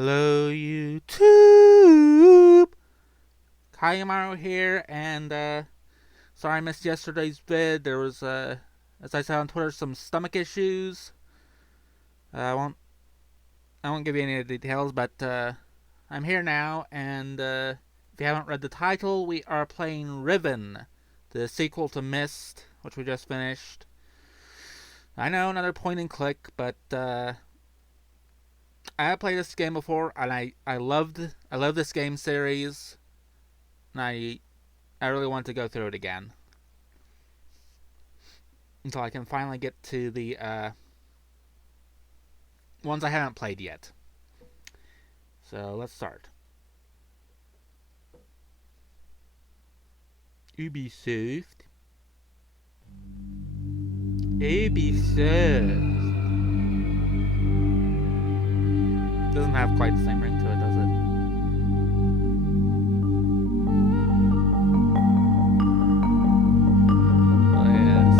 Hello, YouTube! Kayamaru here, and, sorry I missed yesterday's vid. There was, as I said on Twitter, some stomach issues. I won't give you any of the details, but, I'm here now, and, if you haven't read the title, we are playing Riven, the sequel to Myst, which we just finished. I know, another point and click, but, I have played this game before, and I love this game series, and I really want to go through it again until I can finally get to the ones I haven't played yet. So let's start. Ubisoft. Doesn't have quite the same ring to it, does it? Oh, yes.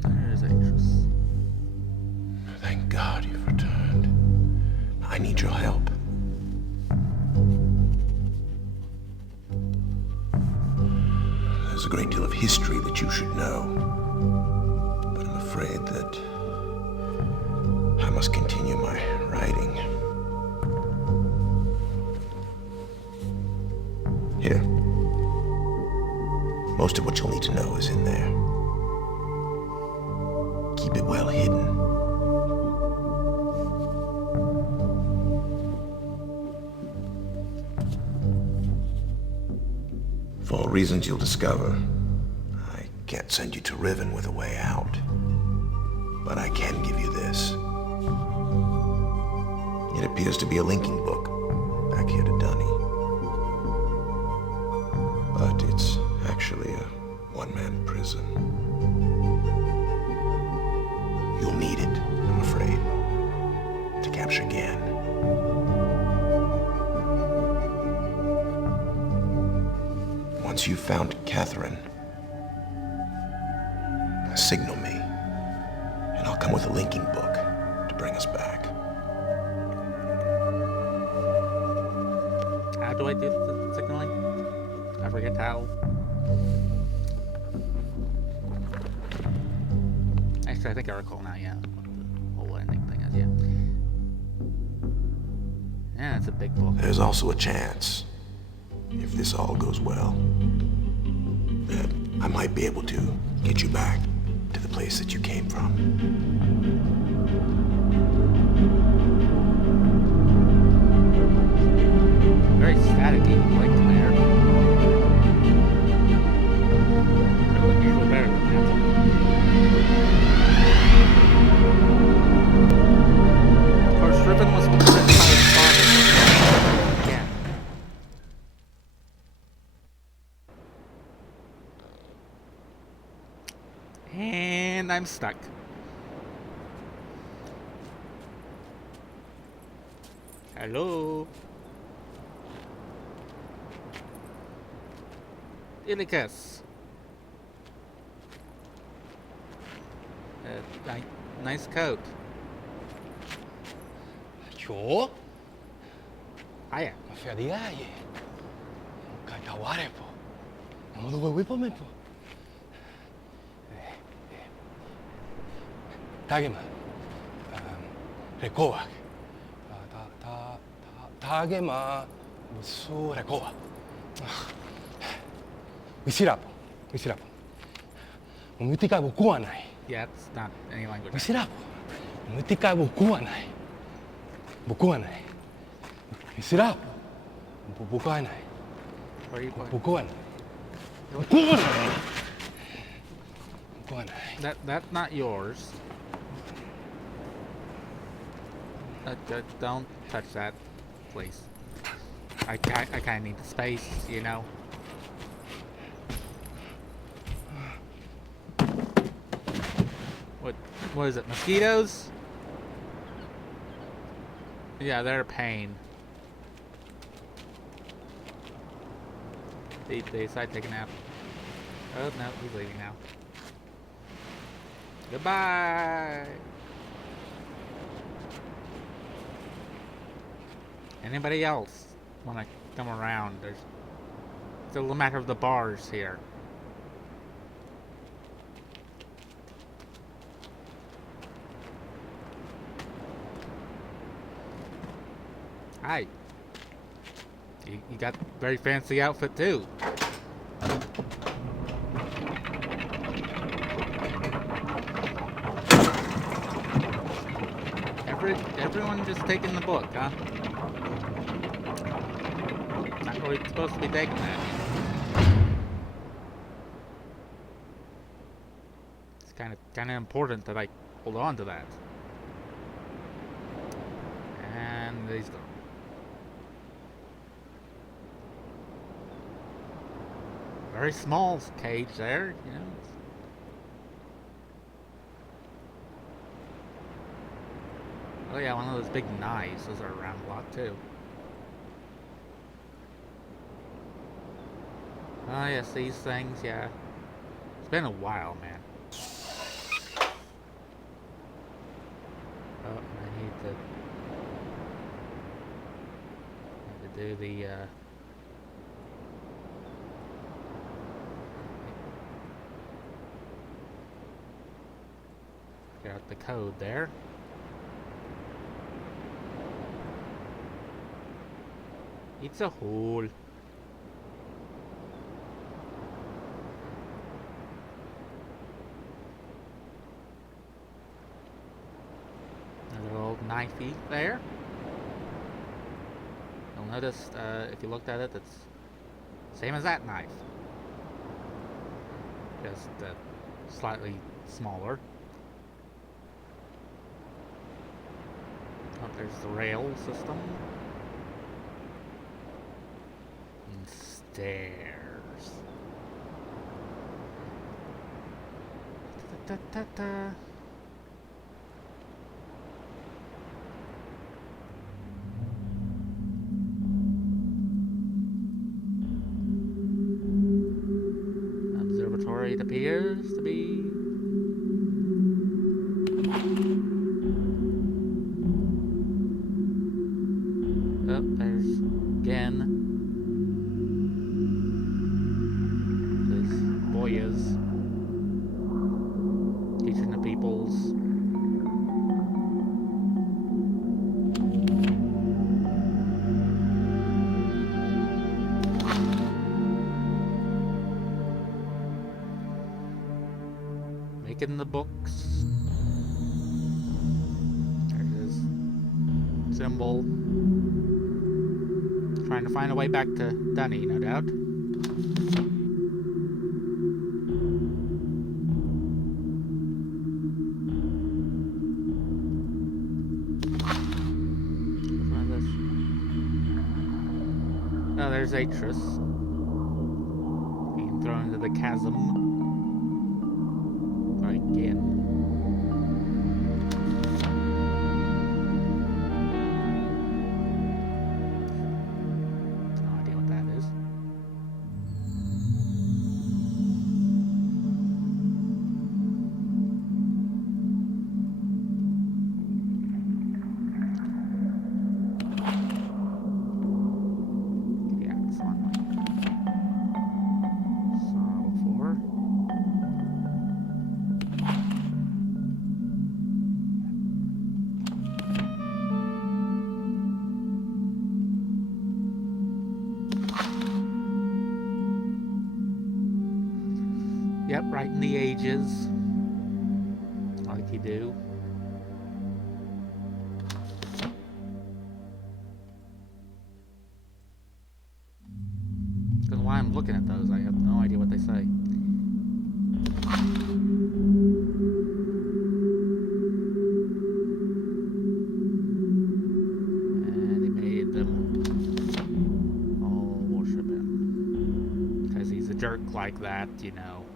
There's Atrus. Thank God you've returned. I need your help. There's a great deal of history that you should know, but I'm afraid that I must continue my writing. Here. Most of what you'll need to know is in there. Keep it well hidden. For reasons you'll discover, I can't send you to Riven with a way out. But I can give you this. It appears to be a linking book back here to Dunny. But it's actually a one-man prison. You'll need it, I'm afraid, to capture Gan. Once you've found Catherine, signal me, and I'll come with a linking book to bring us back. How do I do the signaling? I forget how. Actually, I think I recall now, yeah. What the whole ending thing is, yeah. Yeah, it's a big book. There's also a chance, if this all goes well, that I might be able to get you back to the place that you came from. Very staticky, like there. It looked usually better than that. Of course, Riven was written by his father. Yeah. And I'm stuck. Hello. Ilicus. Nice coat. Jo? Hiya. Ferdiaje. Kakaware po. Namudugoy po men po. Tagema. Rekoa. Tagema musu rekoa. Misirapo. Umutika buku wa nai. Yeah, it's not any language. Misirapo. Umutika buku wa nai. Misirapo. Buku wa nai. Where are you going? Buku wa nai. That's not yours. Don't touch that, please. I kind of need the space, you know. What is it, mosquitoes? Yeah, they're a pain. They decide to take a nap. Oh, no, he's leaving now. Goodbye! Anybody else want to come around? There's still a matter of the bars here. Hi. You got a very fancy outfit too. Everyone just taking the book, huh? Not really supposed to be taking that. It's kind of important that I hold on to that. And he's gone. Very small cage there, you know. Oh yeah, one of those big knives. Those are around a lot too. Oh yes, these things, yeah. It's been a while, man. Oh, I need to do the get out the code there. It's a hole. Another little knifey there. You'll notice if you looked at it, it's same as that knife. Just slightly smaller. Oh, there's the rail system. And stairs. Da-da-da-da. Observatory, it appears to be. Oh, there's again. This boy is teaching the peoples. Making the books. There's his symbol. Trying to find a way back to Dunny, no doubt. Oh, there's Atrus being thrown into the chasm again. No idea what that is. Yeah, it's on saw before. Yep, right in the ages. Like you do. Don't know why I'm looking at those. I have no idea what they say. And he made them all worship him. Because he's a jerk like that, you know.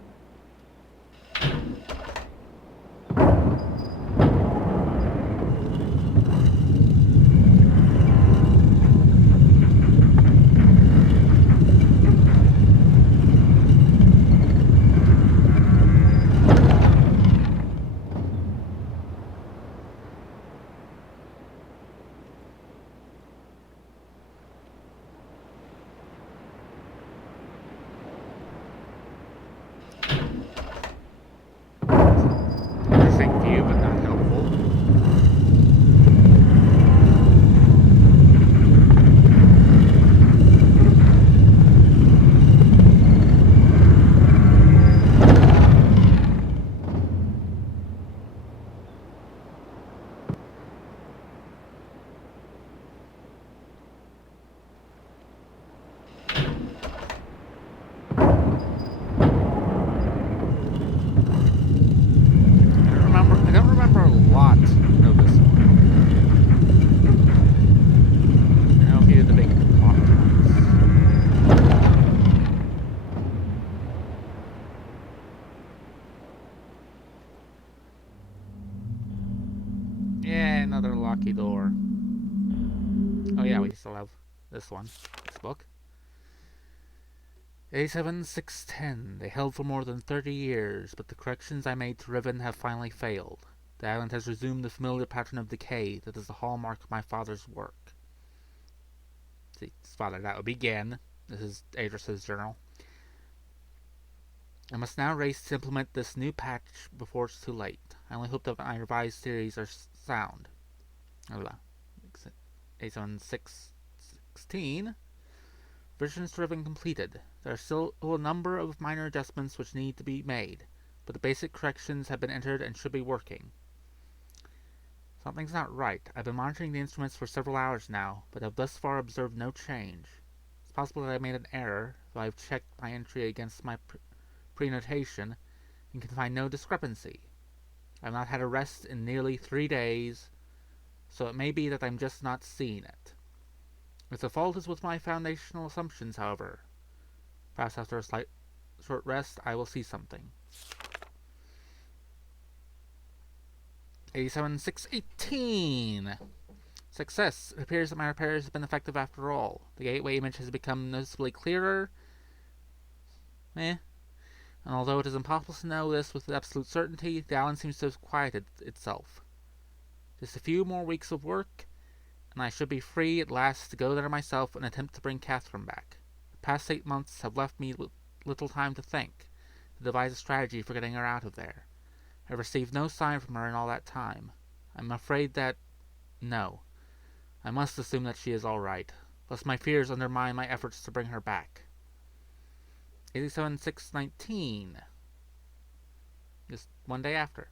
Yeah, another lucky door. Oh yeah, we still have this one. This book. 87610. They held for more than 30 years, but the corrections I made to Riven have finally failed. The island has resumed the familiar pattern of decay that is the hallmark of my father's work. See, his father, that would be Gen. This is Atrus' journal. I must now race to implement this new patch before it's too late. I only hope that my revised theories are sound. 87616. Versions Riven completed. There are still a number of minor adjustments which need to be made, but the basic corrections have been entered and should be working. Something's not right. I've been monitoring the instruments for several hours now, but have thus far observed no change. It's possible that I made an error, though I've checked my entry against my pre-notation and can find no discrepancy. I've not had a rest in nearly 3 days, so it may be that I'm just not seeing it. If the fault is with my foundational assumptions, however, perhaps after a short rest I will see something. 87618. Success. It appears that my repairs have been effective after all. The gateway image has become noticeably clearer. And although it is impossible to know this with absolute certainty, the island seems to have quieted itself. Just a few more weeks of work, and I should be free at last to go there myself and attempt to bring Catherine back. The past 8 months have left me little time to think, to devise a strategy for getting her out of there. I have received no sign from her in all that time. I'm afraid that... No. I must assume that she is all right, lest my fears undermine my efforts to bring her back. 87619. Just one day after.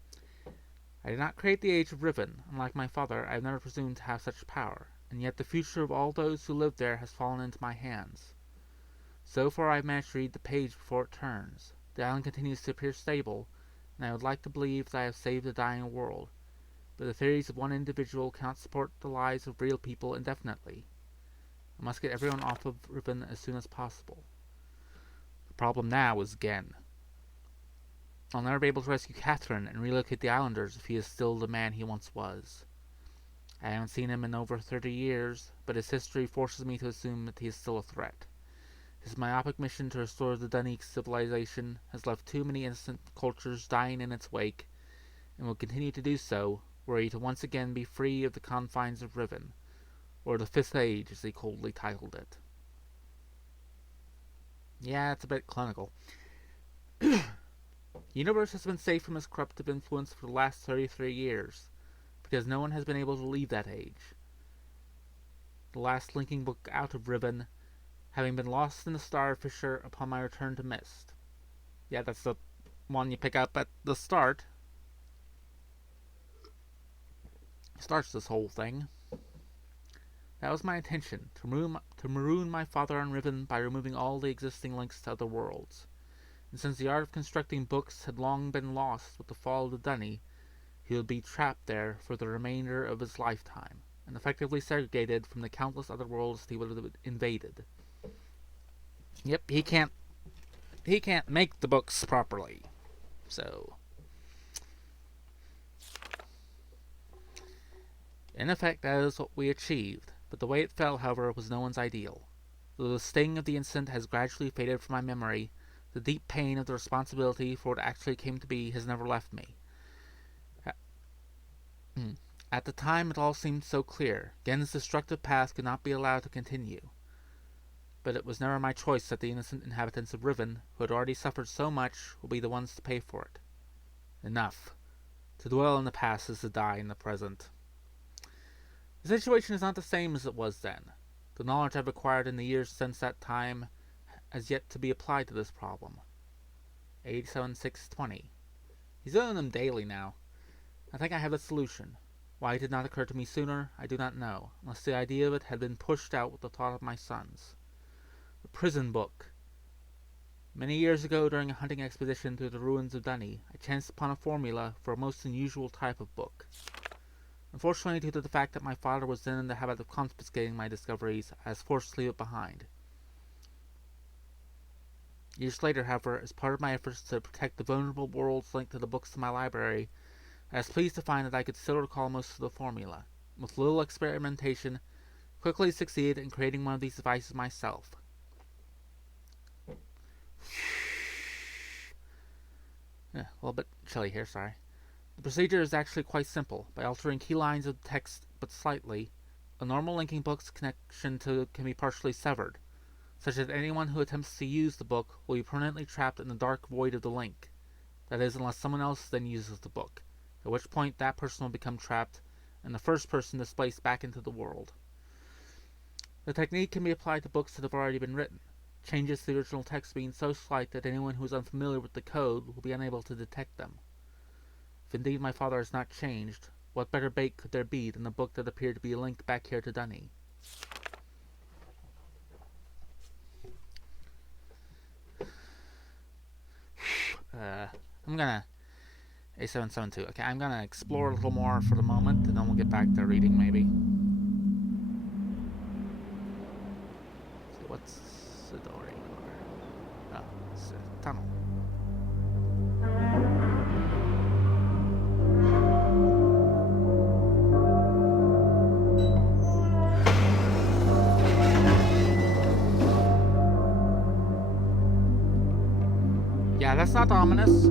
I did not create the Age of Riven. Unlike my father, I have never presumed to have such power, and yet the future of all those who live there has fallen into my hands. So far I have managed to read the page before it turns. The island continues to appear stable, and I would like to believe that I have saved a dying world, but the theories of one individual cannot support the lives of real people indefinitely. I must get everyone off of Riven as soon as possible. The problem now is Gen. I'll never be able to rescue Catherine and relocate the islanders if he is still the man he once was. I haven't seen him in over 30 years, but his history forces me to assume that he is still a threat. His myopic mission to restore the Dunny civilization has left too many innocent cultures dying in its wake, and will continue to do so were he to once again be free of the confines of Riven, or the Fifth Age as he coldly titled it. Yeah, it's a bit clinical. The universe has been safe from his corruptive influence for the last 33 years, because no one has been able to leave that age. The last linking book out of Riven, having been lost in the Star Fissure upon my return to Mist. Yeah, that's the one you pick up at the start. Starts this whole thing. That was my intention, to maroon my father on Riven by removing all the existing links to other worlds. And since the art of constructing books had long been lost with the fall of the Dunny, he would be trapped there for the remainder of his lifetime, and effectively segregated from the countless other worlds he would have invaded. Yep, he can't make the books properly. So, in effect, that is what we achieved, but the way it fell, however, was no one's ideal. Though the sting of the incident has gradually faded from my memory, the deep pain of the responsibility for what actually came to be has never left me. At the time, it all seemed so clear. Gen's destructive path could not be allowed to continue. But it was never my choice that the innocent inhabitants of Riven, who had already suffered so much, will be the ones to pay for it. Enough. To dwell in the past is to die in the present. The situation is not the same as it was then. The knowledge I've acquired in the years since that time has yet to be applied to this problem. 87620. He's doing them daily now. I think I have a solution. Why it did not occur to me sooner, I do not know, unless the idea of it had been pushed out with the thought of my sons. The prison book. Many years ago, during a hunting expedition through the ruins of Dunny, I chanced upon a formula for a most unusual type of book. Unfortunately, due to the fact that my father was then in the habit of confiscating my discoveries, I was forced to leave it behind. Years later, however, as part of my efforts to protect the vulnerable worlds linked to the books in my library, I was pleased to find that I could still recall most of the formula. With little experimentation, quickly succeeded in creating one of these devices myself. A little bit chilly here, sorry. The procedure is actually quite simple. By altering key lines of the text but slightly, a normal linking book's connection can be partially severed, such that anyone who attempts to use the book will be permanently trapped in the dark void of the link. That is, unless someone else then uses the book, at which point that person will become trapped, and the first person displaced back into the world. The technique can be applied to books that have already been written, changes to the original text being so slight that anyone who is unfamiliar with the code will be unable to detect them. If indeed my father has not changed, what better bait could there be than the book that appeared to be a link back here to Dunny? I'm gonna... A772. Okay, I'm gonna explore a little more for the moment, and then we'll get back to reading, maybe. So what's the door here? Oh, it's a tunnel. Yeah, that's not ominous.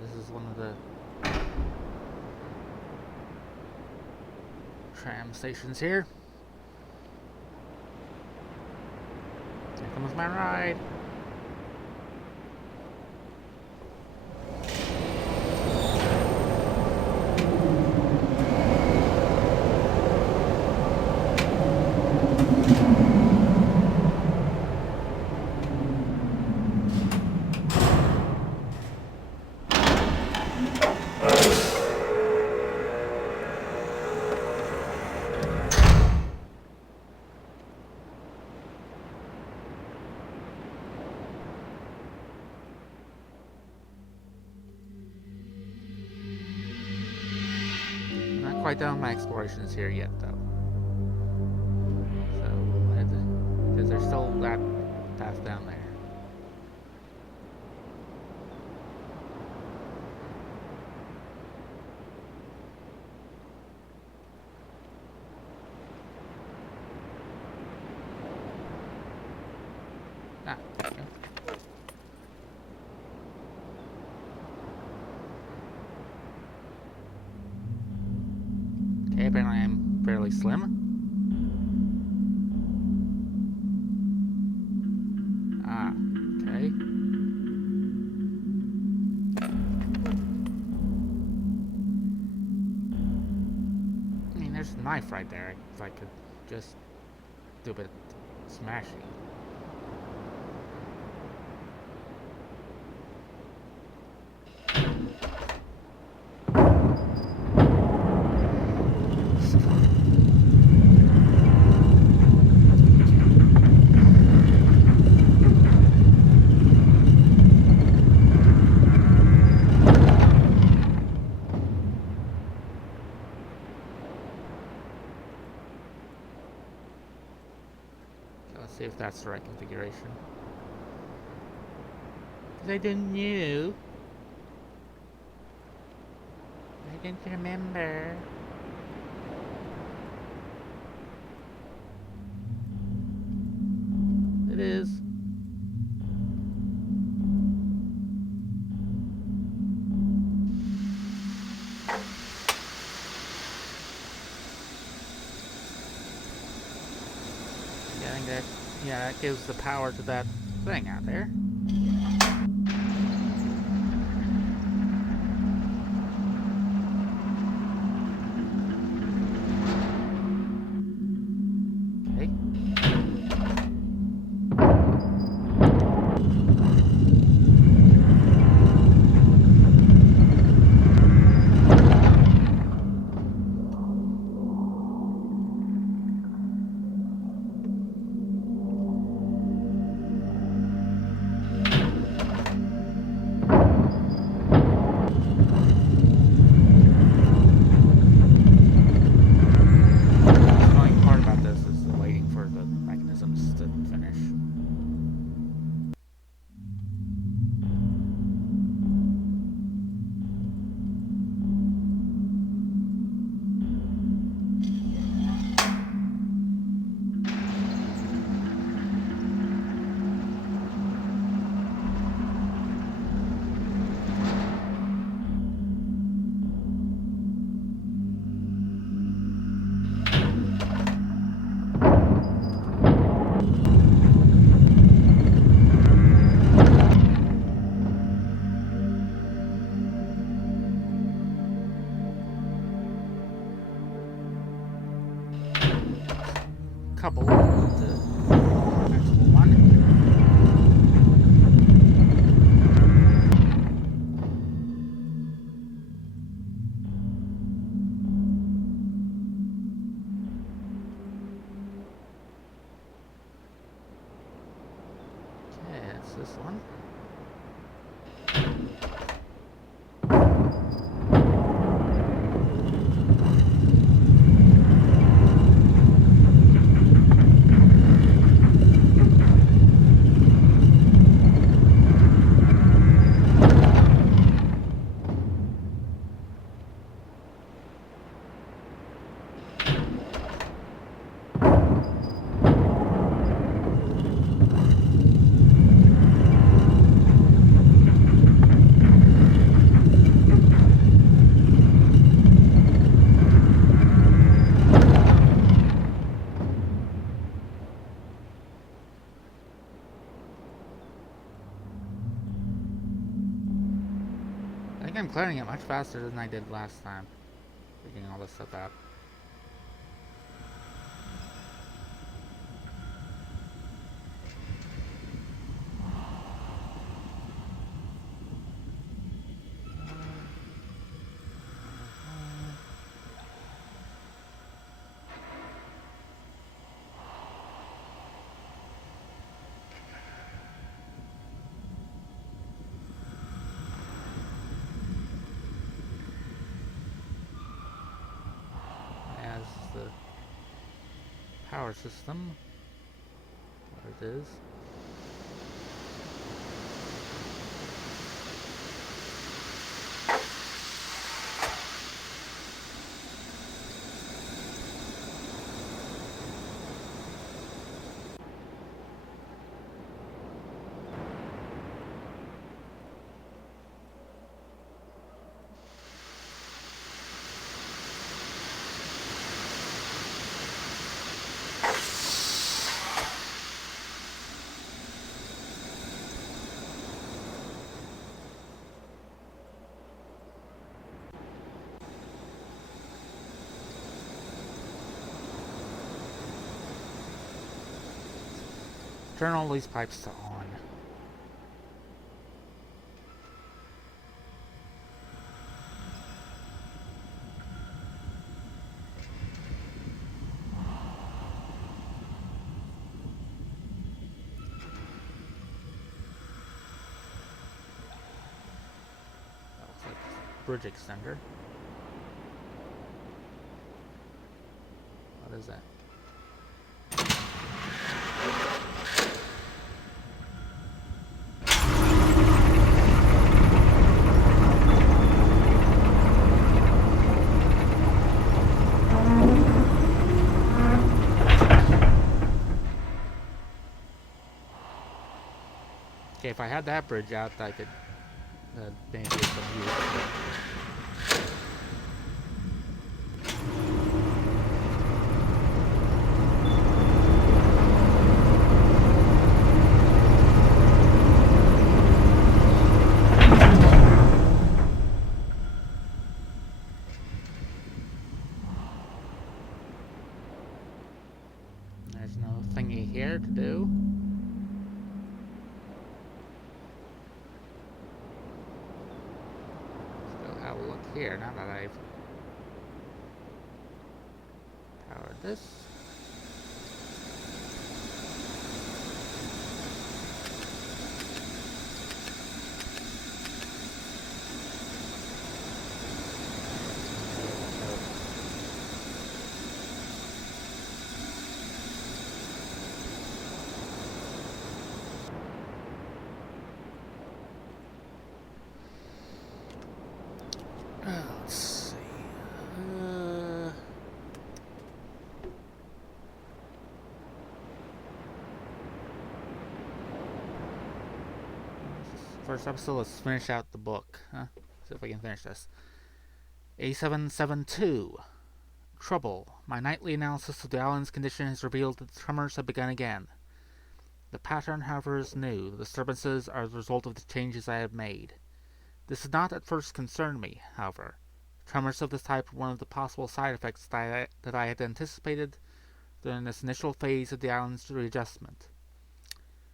This is one of the tram stations here. Here comes my ride. Quite done with my explorations here yet, though. So, because there's still that path down there. Ah, there we go. Okay, apparently I'm fairly slim. Ah, okay. I mean, there's a knife right there. If I could just do a bit of smashing. Let's see if that's the right configuration. Because I didn't know. I didn't remember. It is. Yeah, I think that, yeah, that gives the power to that thing out there. Couple to actual one. Okay, it's this one. I think I'm clearing it much faster than I did last time. Figuring all this stuff out. The power system, what it is. Turn all these pipes to on. That looks like a bridge extender. What is that? Okay, if I had that bridge out, I could maybe get some use. There's no thingy here to do. Let's go have a look here now that I've powered this. Let's see. First episode, let's finish out the book. See if we can finish this. A772. Trouble. My nightly analysis of the island's condition has revealed that the tremors have begun again. The pattern, however, is new. The disturbances are the result of the changes I have made. This did not at first concern me, however. Tremors of this type were one of the possible side effects that I had anticipated during this initial phase of the island's readjustment.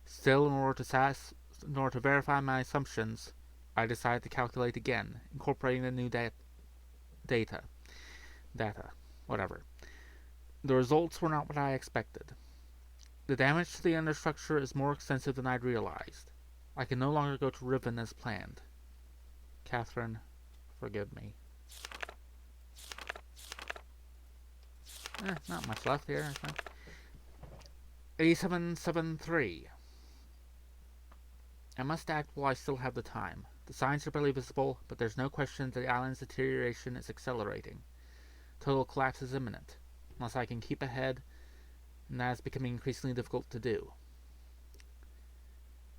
Still, in order to verify my assumptions, I decided to calculate again, incorporating the new data. Whatever. The results were not what I expected. The damage to the understructure is more extensive than I'd realized. I can no longer go to Riven as planned. Catherine, forgive me. Not much left here. A773. I must act while I still have the time. The signs are barely visible, but there's no question that the island's deterioration is accelerating. Total collapse is imminent, unless I can keep ahead, and that is becoming increasingly difficult to do.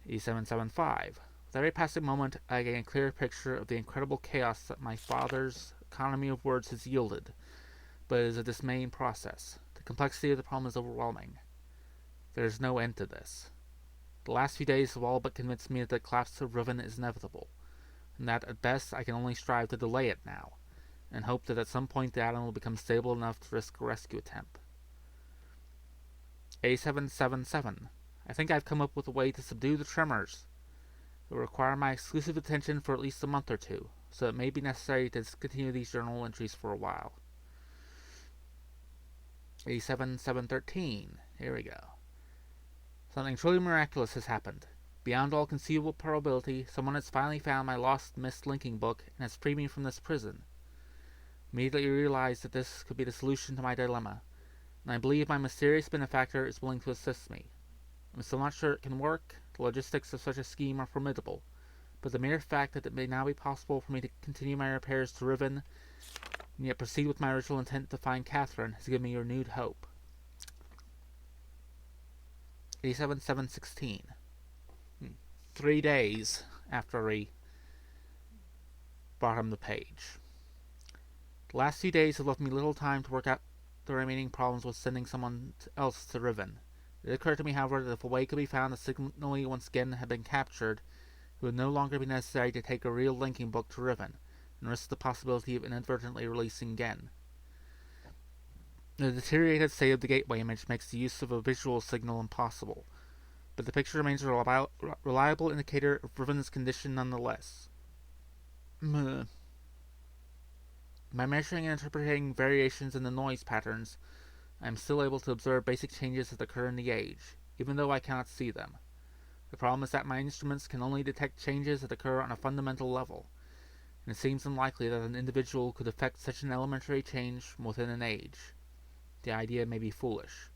E775. With every passing moment, I gain a clearer picture of the incredible chaos that my father's economy of words has yielded, but it is a dismaying process. The complexity of the problem is overwhelming. There is no end to this. The last few days have all but convinced me that the collapse of Riven is inevitable, and that at best I can only strive to delay it now, and hope that at some point the island will become stable enough to risk a rescue attempt. A777. I think I've come up with a way to subdue the tremors. It will require my exclusive attention for at least a month or two, so it may be necessary to discontinue these journal entries for a while. A7713. Here we go. Something truly miraculous has happened. Beyond all conceivable probability, someone has finally found my lost, missed linking book and has freed me from this prison. Immediately realized that this could be the solution to my dilemma, and I believe my mysterious benefactor is willing to assist me. I'm still not sure it can work. The logistics of such a scheme are formidable, but the mere fact that it may now be possible for me to continue my repairs to Riven, and yet proceed with my original intent to find Catherine, has given me renewed hope. A7716. 3 days after I brought him the page. The last few days have left me little time to work out the remaining problems with sending someone else to Riven. It occurred to me, however, that if a way could be found to signally once again had been captured, it would no longer be necessary to take a real linking book to Riven, and risk the possibility of inadvertently releasing Gen. The deteriorated state of the gateway image makes the use of a visual signal impossible, but the picture remains a reliable indicator of Riven's condition nonetheless. By measuring and interpreting variations in the noise patterns, I am still able to observe basic changes that occur in the age, even though I cannot see them. The problem is that my instruments can only detect changes that occur on a fundamental level, and it seems unlikely that an individual could effect such an elementary change from within an age. The idea may be foolish.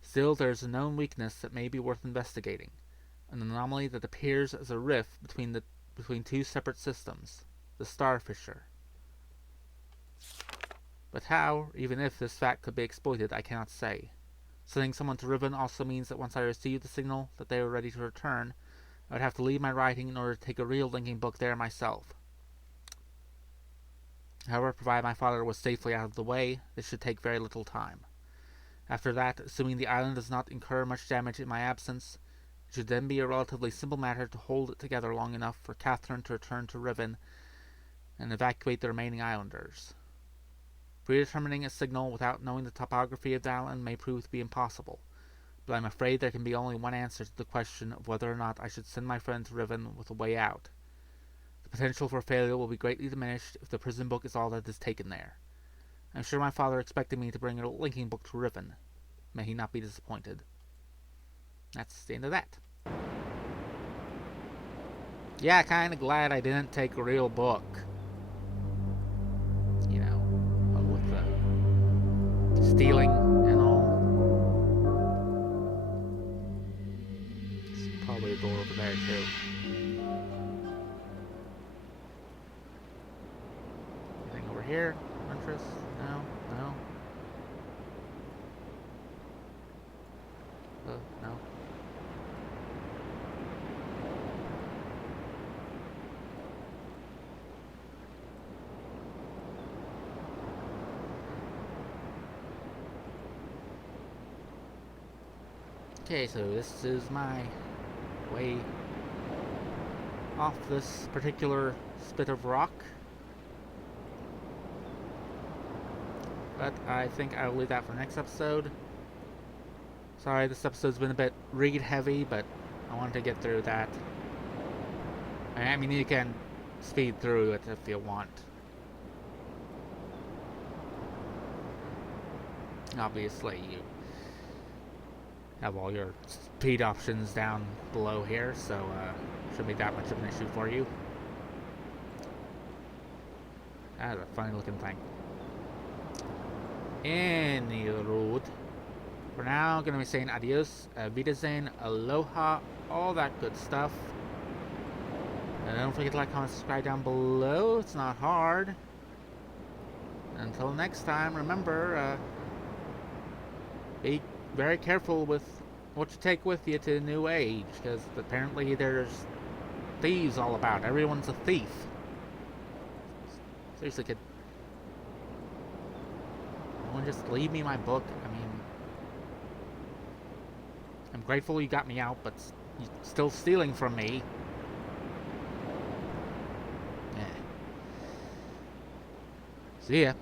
Still, there is a known weakness that may be worth investigating, an anomaly that appears as a rift between two separate systems, the star fissure. But how, even if this fact could be exploited, I cannot say. Sending someone to Riven also means that once I receive the signal that they are ready to return, I would have to leave my writing in order to take a real linking book there myself. However, provided my father was safely out of the way, this should take very little time. After that, assuming the island does not incur much damage in my absence, it should then be a relatively simple matter to hold it together long enough for Catherine to return to Riven and evacuate the remaining islanders. Predetermining a signal without knowing the topography of the island may prove to be impossible, but I'm afraid there can be only one answer to the question of whether or not I should send my friend to Riven with a way out. The potential for failure will be greatly diminished if the prison book is all that is taken there. I'm sure my father expected me to bring a linking book to Riven. May he not be disappointed. That's the end of that. Yeah, kinda glad I didn't take a real book. You know, with the stealing and all. There's probably a door over there too. Anything over here? Interest? No? No? No? Okay, so this is my way off this particular spit of rock. But I think I'll leave that for next episode. Sorry, this episode's been a bit read heavy, but I wanted to get through that. I mean, you can speed through it if you want. Obviously, you have all your speed options down below here, so shouldn't be that much of an issue for you. That's a funny looking thing. Any road. For now, I'm gonna be saying adios, wiedersehen, aloha, all that good stuff. And don't forget to like, comment, subscribe down below. It's not hard. Until next time, remember, be very careful with what you take with you to the new age, because apparently there's thieves all about. Everyone's a thief. Seriously, kid. Someone just leave me my book. I mean, I'm grateful you got me out, but you're still stealing from me. Yeah. See ya.